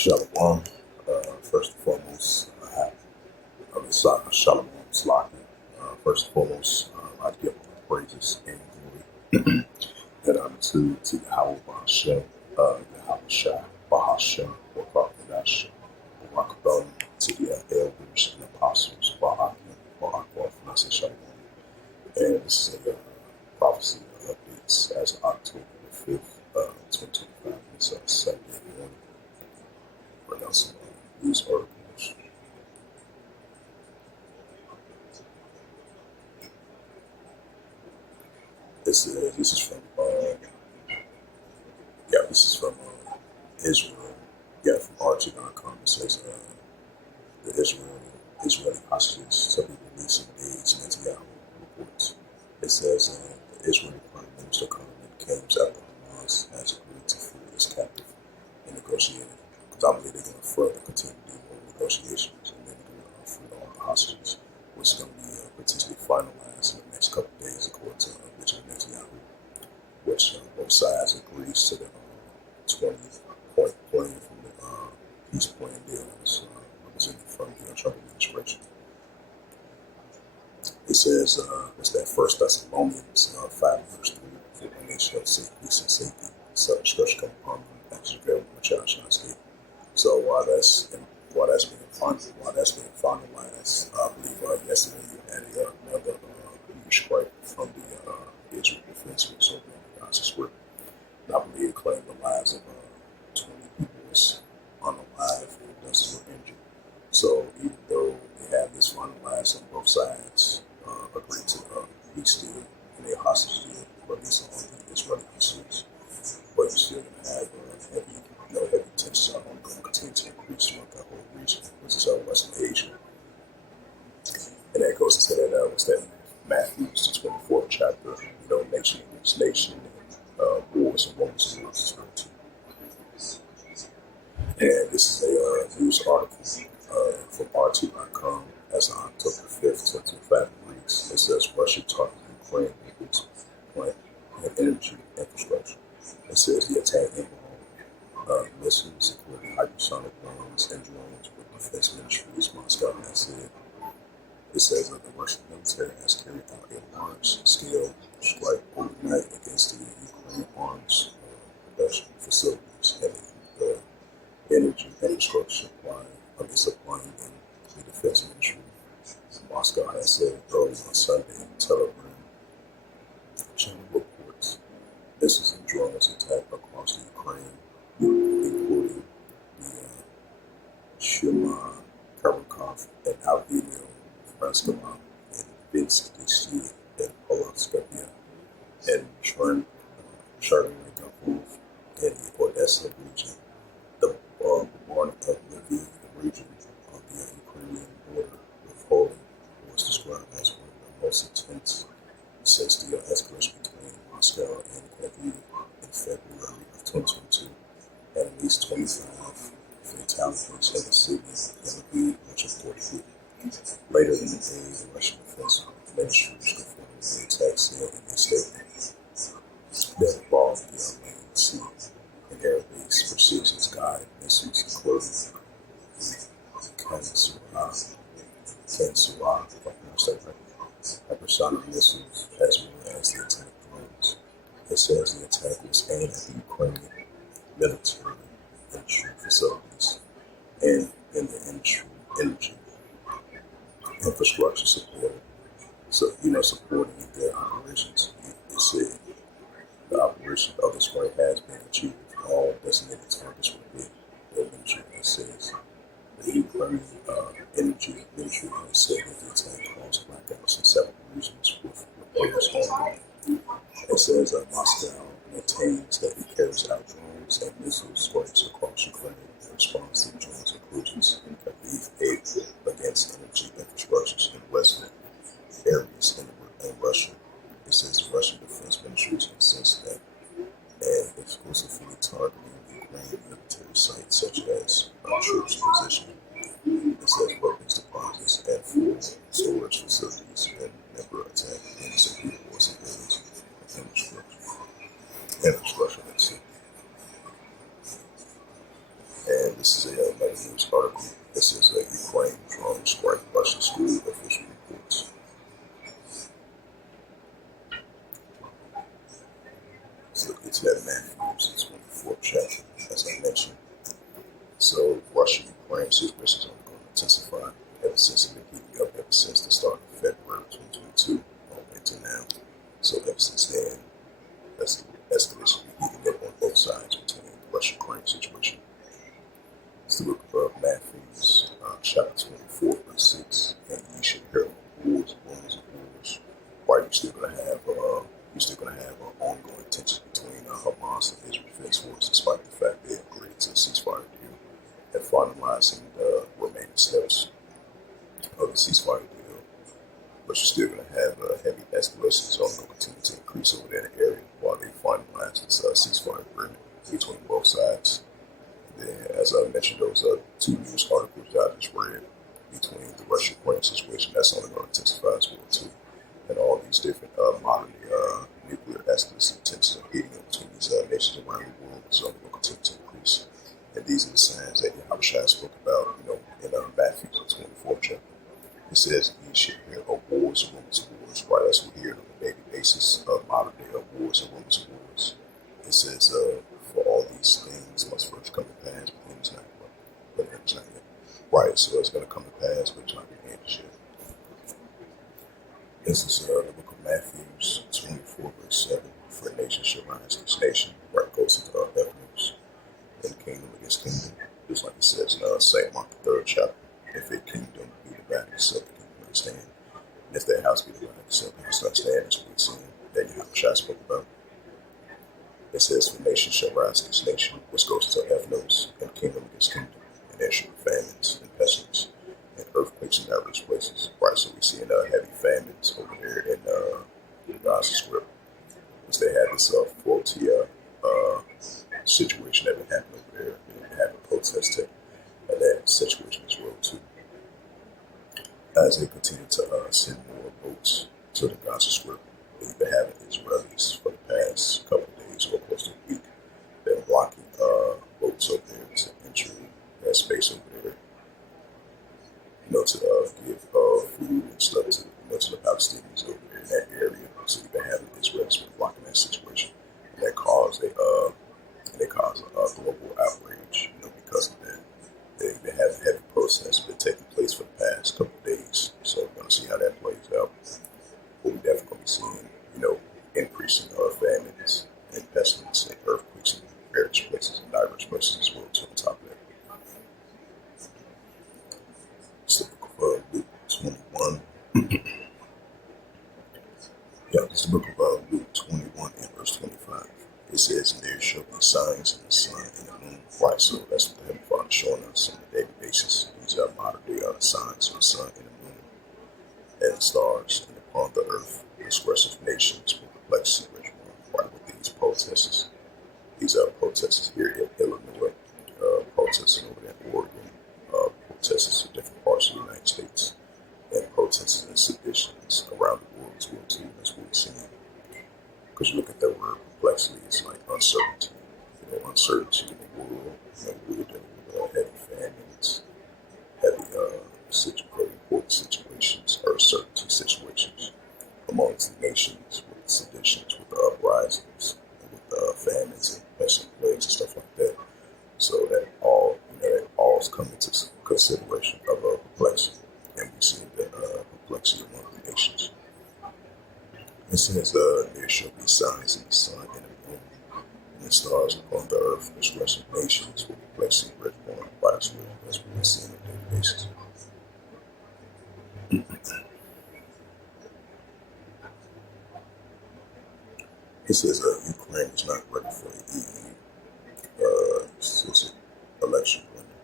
Shalom. First and foremost, Shalom Slaki. First and foremost, I give all praises and glory and honor to Yahweh Bahashem, Yahweh Shai, Bahashem, Wakadash, Barakabam, to the elders and apostles, Bahakim, Barakwa, Nasa Shalom. And this is a prophecy updates as of October the 5th, 2025. It's Sunday morning. Right now, some news articles. This is from Israel. Yeah, from RT.com. It says the Israeli hostages to be released in days. Netanyahu reports. It says the Israeli Prime Minister comment came after Hamas has agreed to free its captive and negotiated. Because I believe they're going to further continue to do more negotiations, and then they're going to free all the hostages, which is going to be potentially finalized in the next couple of days, according to Benjamin Netanyahu, which both sides agrees to the 20-point plan from the peace plan deal as represented from the Trump administration. It says it's that First Thessalonians 5 verse 3, for when they shall seek peace and safety, such destruction come upon them as available in the child shall escape. So while that's being finalized, I believe yesterday you had another huge strike from the Israel Defense Force over on the Gaza Strip. And I believe it claimed the lives of 20 people was unalive and dozens were injured. So even though they have this finalized on both sides, agreed to peace deal and their hostage deal, release all the Israeli hostages, but you're still going to have heavy tensions are going to continue to increase throughout that whole region, which is Western Asia. And that goes into that, what's that, Matthew's the 24th chapter, nation against nation, and wars and wars and wars. And this is a news article from RT.com as of October 5th, 2025 reads. It says Russia targeted Ukraine with its plant and energy infrastructure. It says the attack involved missiles, including hypersonic bombs and drones, with defense ministries Moscow has said. It says that the Russian military has carried out a large-scale strike overnight against the Ukraine arms production facilities and the energy infrastructure supplying them to the defense ministry. Moscow has said early on Sunday in Telegram. Channel reports missiles and drones attacked across the Ukraine, including the Shuma, Kharkov, and Alvino, Raskova, and Vinsk, and Polotskaya, and Chernihiv, and the Odessa region. The bombardment of Lviv region of the Ukrainian border with Poland was described as one of the most intense since the escalation between Moscow and Lviv in February of 2022, and at least 25 fatalities in the city of Lviv, which reported people. Later in the day, the Russian Defense Ministry confirmed the attacks in a statement that involved the Armenian Sea and Air Base Precision's guide missiles, including Kansura, hypersonic missiles, as well as the attack drones. It says the attack was aimed at the Ukrainian military industry facilities and in the energy infrastructure supporting their operations. It said the operation of the strike has been achieved. All designated targets were hit. The ministry says the Ukrainian energy ministry has said that the attack caused blackouts in several regions with repairs ongoing. It says that Moscow maintains that it carries out drones and missile strikes across Ukraine in response to drones inclusions in Lviv aid against energy infrastructures in western areas in Russia. It says the Russian Defense Ministry insists that and exclusively targeting Ukrainian military sites such as troops positioning. It says weapons deposits and fuel storage facilities and never attack innocent people or civilians. Infrastructure, that's it. And This is another news article. This is Ukraine drone strike Russian school official reports. Let's look into that Matthew 24th chapter, as I mentioned. So, Russia-Ukraine situation is only going to intensify ever since it's been heating up ever since the start of February 2022 all the way to now. So, ever since then, that's the escalation heating up on both sides between the Russia-Ukraine situation. It's the book of Matthew, chapter 24, verse 6, and ye shall hear of wars, rumors of wars. Why are you still going to have an ongoing tension between Hamas and Israel Defense Force, despite the fact they agreed to a ceasefire deal and finalizing the remaining steps of the ceasefire deal? But you're still going to have heavy escalations on going to continue to increase over there in the area while they finalize this ceasefire agreement between both sides. Then, as I mentioned, those two news articles that I just read between the Russia-Ukraine situation, that's only going to intensify as well too, and all these different modern nuclear escalations and tensions are heating up between these nations around the world, is only going to continue to increase. And these are the signs that Yahushua spoke about, in Matthew 24th chapter. It says, "Ye shall hear of wars and rumors of wars." Right, that's what we hear on a daily basis of modern day of wars and rumors of wars. It says, "For all these things must first come to pass, but it's not yet." Right, so it's going to come to pass, but it's not going to end yet. This is the book of Matthew 24, verse 7. "For a nation shall rise against nation." Right, goes into Ethnos, and kingdom against kingdom. Just like it says in St. Mark, the 3rd chapter. "If a kingdom be divided itself, the kingdom will stand. And if their house be divided itself, the house will stand." That's what we're seeing that Yahushua spoke about. It says, "For nation shall rise against nation," which goes to Ethnos, "and kingdom against kingdom. And there shall be famines and pestilence and earthquakes in diverse places." Right, so we're seeing heavy famines over there in the Gaza Strip. Because they had this faulty situation that been happening over there. They had a protest and that situation as well too. As they continue to send more boats to the Gaza Strip, they've been having Israelis for the past couple of days or close to a week. They're blocking boats over there to enter that space over there, to give food and stuff to the Palestinians over there in that area. So you've been having Israelis been blocking that situation, and that caused a global outrage. Because of that, they've been having heavy protests been taking place for the past couple of days. So we're going to see how that plays out. But we definitely going to be seeing, increasing famines and pestilence and earthquakes in various places and diverse places as well too on top of that. It's the book of Luke 21. Yeah, it's the book of Luke 21 and verse 25. It says, "And there shall be signs in the sun and the moon." Right, so that's what the Heavenly Father is showing us on a daily basis. These are modern day signs of the sun and the moon and the stars, and upon the earth, disgressive nations will perplex and rich one. Right, with these protesters. These are protesters here in Illinois, protesters over there in Oregon, protesters in different parts of the United States, and protesters and seditions around the world as well too. That's what we're seeing. Because you look at that word perplexity, it's like uncertainty. Uncertainty in the world. We're dealing with heavy famines, heavy very important situations, or uncertainty situations amongst the nations, with seditions, with the uprisings, with famines and pestilent plagues and stuff like that. So that all is coming into consideration of perplexity, and we see that perplexity among the nations. It says, "There shall be signs in the sun and the moon, and the stars upon the earth, disgressive nations will be placed in red born by as well." That's what we're seeing on a daily basis. It says, "Ukraine is not ready for the EU election winner."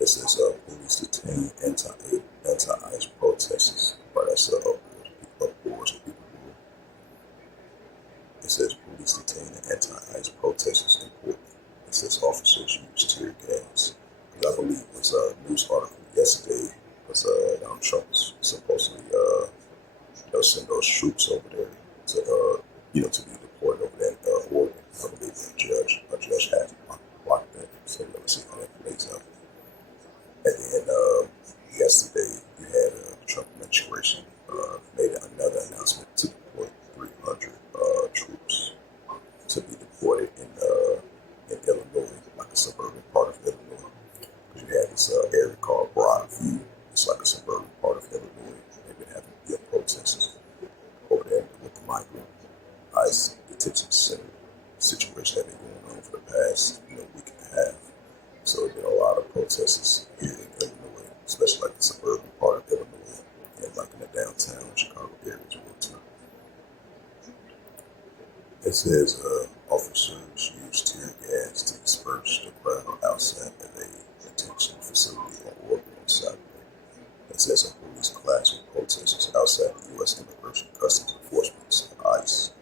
It says, "Police detain anti-ICE protesters." Right, that's uproars of people. It says, "Police detain anti-ICE protesters in Portland." It says, "Officers use tear gas." Because I believe it was a news article yesterday was Donald Trump was supposedly send those troops over there to be deployed over there in Oregon. I believe a judge had blocked that. Illinois, they've been having protests over there with the migrant ICE detention center situation that been going on for the past week and a half. So there's been a lot of protests here in Illinois, especially like the suburban part of Illinois and like in the downtown Chicago area as well too. It says officers used tear gas to disperse the crowd outside of a detention facility on Oregon on Saturday. It says a police clash with protesters outside the U.S. Immigration Customs Enforcement ICE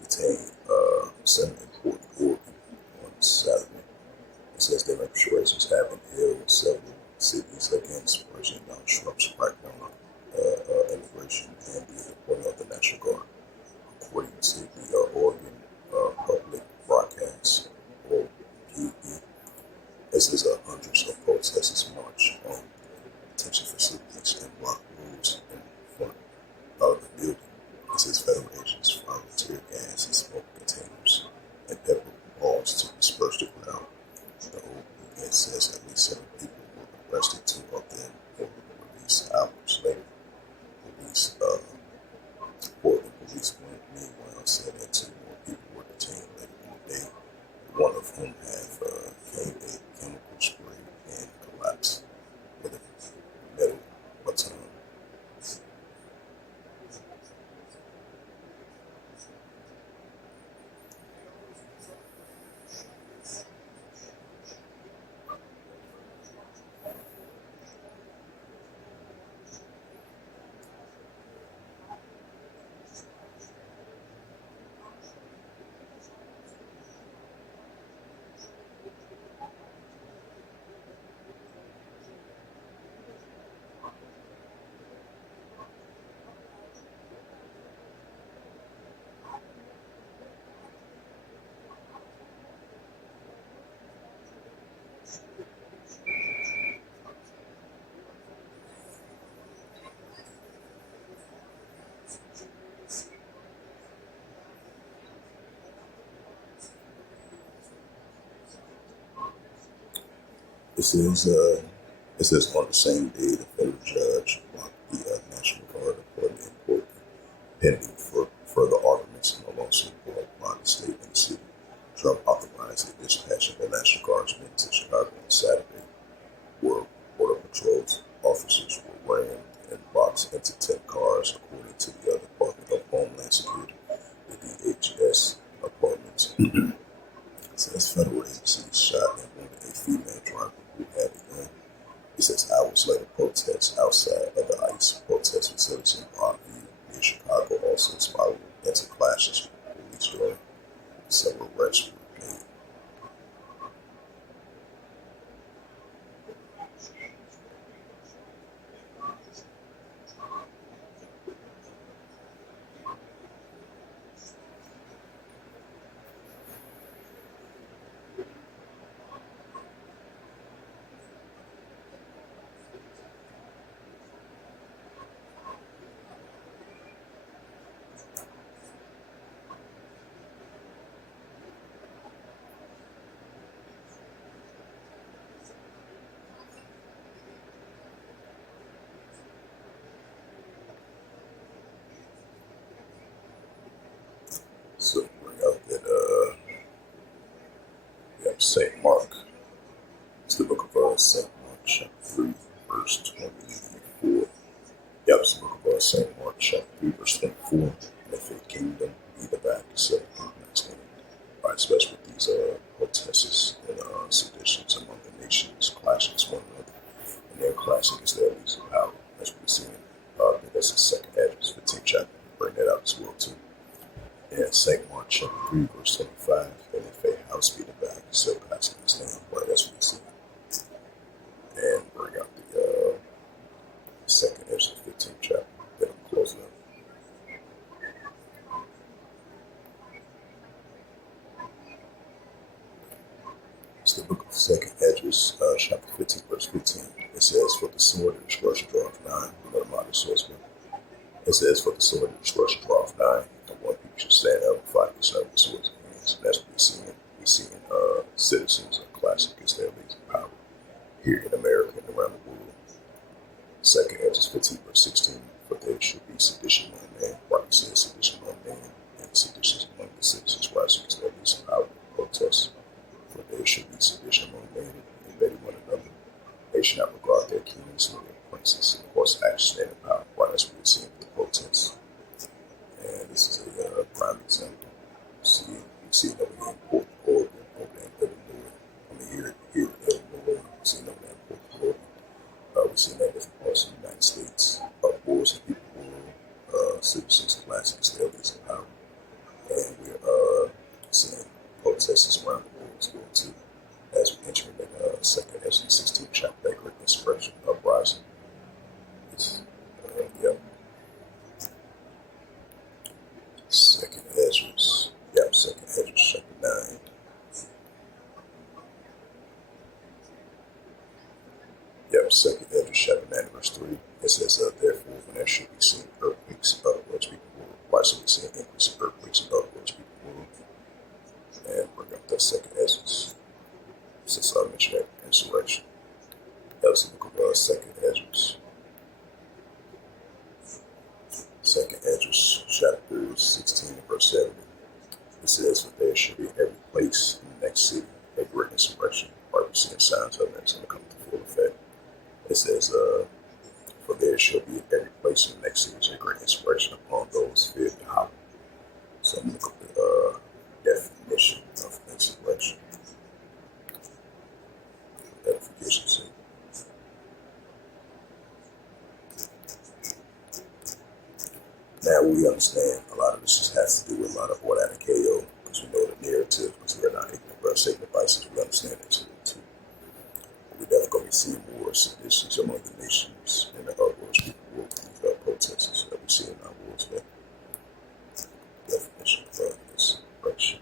detained 7 important Oregon on Saturday. It says demonstrations have been held in several cities against President Donald Trump's crackdown on immigration and the appointment of the National Guard. According to the Oregon Public Broadcast, or PE, it says hundreds of protesters march on detention facilities and block roads in front of the building. It says federal agents found tear gas and smoke containers and pepper balls to disperse the crowd. The OPN says at least 7 people were arrested, 2 of them were released hours later. Portland police meanwhile said that 2 more people were detained later in the day, one of whom had a chemical spray and collapsed with a metal baton. It says on the same day, the federal judge blocked the National Guard appointment in court pending for further arguments in a lawsuit brought by the state and the city. Trump authorized the dispatch of the National Guardsmen to Chicago on Saturday, where Border Patrol officers were rammed and boxed into 10 cars, according to the Department of Homeland Security, the DHS appointments. It says federal agencies shot and wounded a female driver who had a gun. It says hours later, protests outside of the ICE protest facility in Broadview near Chicago also spiraled into clashes with police during several arrests were made. So bring out that we have St. Mark. It's the book of St. Mark, chapter 3, verse 24. Yeah, it's the book of St. Mark, chapter 3, verse 24. And if a kingdom be the back, so the kingdom extended. Right, especially with these protests and seditions among the nations, clashes one another, and their clashing against their leaders of power. That's what we're seeing. I think that's the second Address 15th chapter. Bring that out as well too. And St. Mark chapter 3, verse 25. And if a house be the back, so clashing against them. Right, that's what we're seeing. And bring out the second Address 15th chapter. Then I'm closing up. It's the book of Second Esdras, chapter 15, verse 15. It says, for the sword and destruction draweth nigh. We know the modern swordsman. It says, for the sword and destruction draweth nigh, and one people should stand up and fight yourself with swords in hands. And that's what we're seeing. We're seeing citizens clashing against their leaders of power here in America and around the world. Second Ezra 15 verse 16, for there should be sedition among men. Right, it says sedition among men, and seditions among the citizens. Right, so there be some power protests. For there should be sedition among men, invading one another. They should not regard their kings nor their princes, and of course, actually stand in power. Right, that's what we're seeing with the protests. And this is a prime example. You see it over here in Portland, Oregon, over there in Illinois. I mean, here in Illinois, we see it over there in Portland, Oregon. We've seen that in different parts of the United States. Wars and people war, citizens collapsing, still losing power. And we're seeing protests around the world as well, too. As we enter into the second Ezra 16 chapter, that great insurrection, uprising. Yep. Second Ezra, Second Ezra chapter 9. Second Ezra chapter 9 verse 3. It says, therefore, when there should be seen earthquakes, in other words, people will. Why should we see an increase of earthquakes, in other words, people will? And bring up that second Ezra. Since I mentioned that insurrection. Let's look at second Ezra. Second Ezra chapter 16 verse 7. It says, for there should be in every place in the next city a great insurrection. Right, we're seeing signs of that's going to come to full effect. It says, for there shall be in every place in the next city a great inspiration upon those feared Yahweh. So I'm going to look at the definition of insurrection. Edification. Now we understand a lot of this just has to do with a lot of automatic KO, because we know the narrative, because we're not ignorant of our state devices. We understand that too. We're definitely going to be seeing more seditions among the nations, and the other words, people will be protesters that we see in our wars. That definition of insurrection.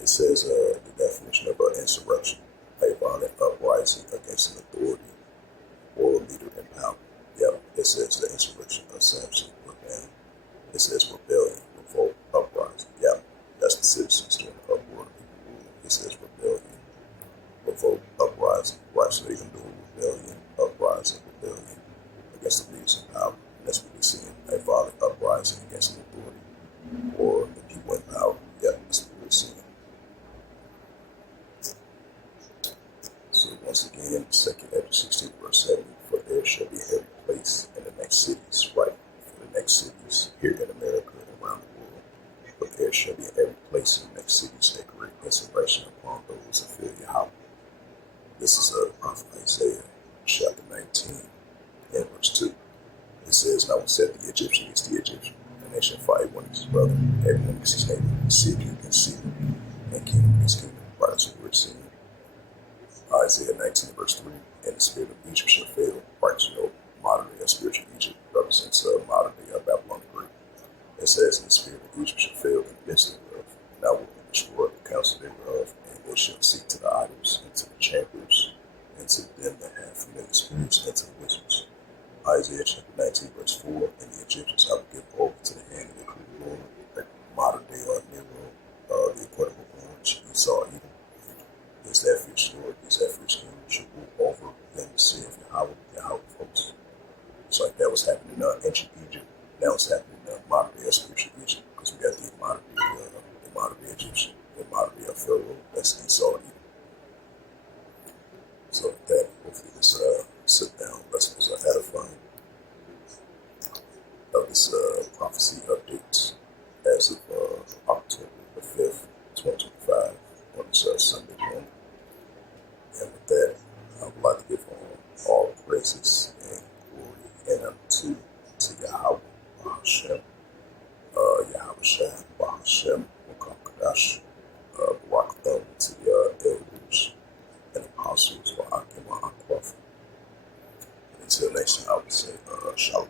It says the definition of insurrection: a violent uprising against an authority or a leader in power. It says the insurrection of Samson rebellion. It says rebellion, revolt, uprising. That's the citizens doing the uproar. It says rebellion, revolt, uprising. Right, so they're going to do a rebellion, uprising, rebellion against the leaders in power. And that's what we're seeing, a violent uprising against an authority or the people in power. That's what we're seeing. So once again, 2nd Ezra 16 verse 7, for there shall be every place in the next cities, right? For the next cities here in America and around the world. But there shall be every place in the next cities a great insurrection upon those that fear Yahweh. This is prophet Isaiah chapter 19 and verse 2. It says, now said the Egyptian against the Egyptian, and they shall fight one against his brother, everyone against his neighbor, city against city, and kingdom against kingdom. Right, so we're seeing Isaiah 19 verse 3, and the spirit of Egypt shall fail. Right, modern day spiritual Egypt represents modern day Babylon the Great. It says, and the spirit of Egypt shall fail in the midst thereof, and I will destroy the counsel thereof, and they shall seek to the idols, and to the chambers, and to them that have familiar spirits, and to the wizards. Isaiah chapter 19 verse 4, and the Egyptians I will give over to the hand of the cruel Lord, like modern day Nero, the equitable orange, Esau, Edom. Is that fierce Lord, is that fierce king, should rule over them to see if Yahweh folks. It's like that was happening in ancient Egypt. Now it's happening in modern day spiritual Egypt, because we got the modern day Egyptian, the modern day Pharaoh, that's Esau, Edom. So with that, hopefully this sit-down lesson was edifying of this prophecy updates as of October the 5th, 2025, on this Sunday morning. And with that, I would like to give all praises and glory and unto to Yahweh, Bahashem, Yahweh Shai, Bahashem, Wakakadash, Barakatham, to the elders and apostles, Ba'akim, Aquaf. Until next time, I would say, Shalom.